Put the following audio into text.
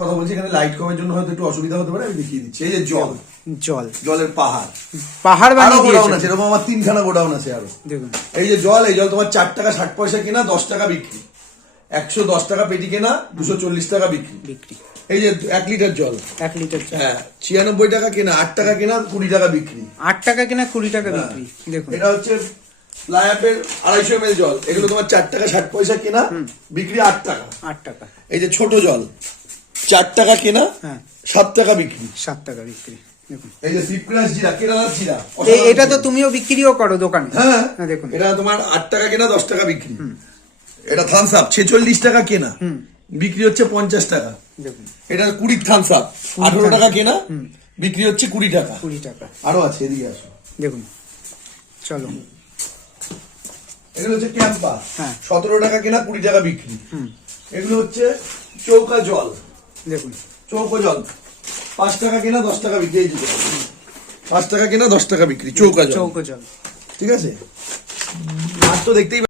কথা বলছি, এখানে লাইট কমের জন্য হয়তো একটু অসুবিধা হতে পারে, আমি দেখিয়ে দিচ্ছি। এই যে জল, জলের পাহাড় বানিয়ে গোডাউন আছে, এরকম আমার 3খানা গোডাউন আছে আরো। দেখুন এই যে জল, এই জল তোমার 4 টাকা 60 পয়সা কেনা, 10 টাকা বিক্রি। 110 টাকা পেটি কেনা, 240 টাকা বিক্রি। এই যে 1 লিটার জল, 1 লিটার, হ্যাঁ 96 টাকা কেনা, 8 টাকা কেনা, 20 টাকা বিক্রি। 8 টাকা কেনা, 20 টাকা বিক্রি। দেখুন এটা হচ্ছে লায়াপের 250 ml জল, এগুলো তোমার 4 টাকা 60 পয়সা কেনা, বিক্রি 8 টাকা। 8 টাকা। এই যে ছোট জল 4 টাকা কেনা, 7 টাকা বিক্রি। 7 টাকা বিক্রি। দেখুন এই যে সিপ্রাস জিরা, কেরালার জিরা, এটা তো তুমিও বিক্রিও করো দোকানে। হ্যাঁ দেখুন এটা তোমার 8 টাকা কেনা, 10 টাকা বিক্রি। এটা থামস আপ 46 টাকা কেনা, বিক্রি হচ্ছে 50 টাকা। দেখুন এটা 20 থামস আপ 18 টাকা কেনা, বিক্রি হচ্ছে 20 টাকা। 20 টাকা। আরো আছে, এদিকে আসো। দেখুন চলো, এগুলো হচ্ছে ক্যাম্পা, 17 টাকা কেনা, 20 টাকা বিক্রি। এগুলো হচ্ছে চৌকা জল। দেখুন চৌকা জল 5 টাকা কেনা, 10 টাকা বিক্রি। এই যে 5 টাকা কেনা, 10 টাকা বিক্রি, চৌকা জল। ঠিক আছে, আর তো দেখতেই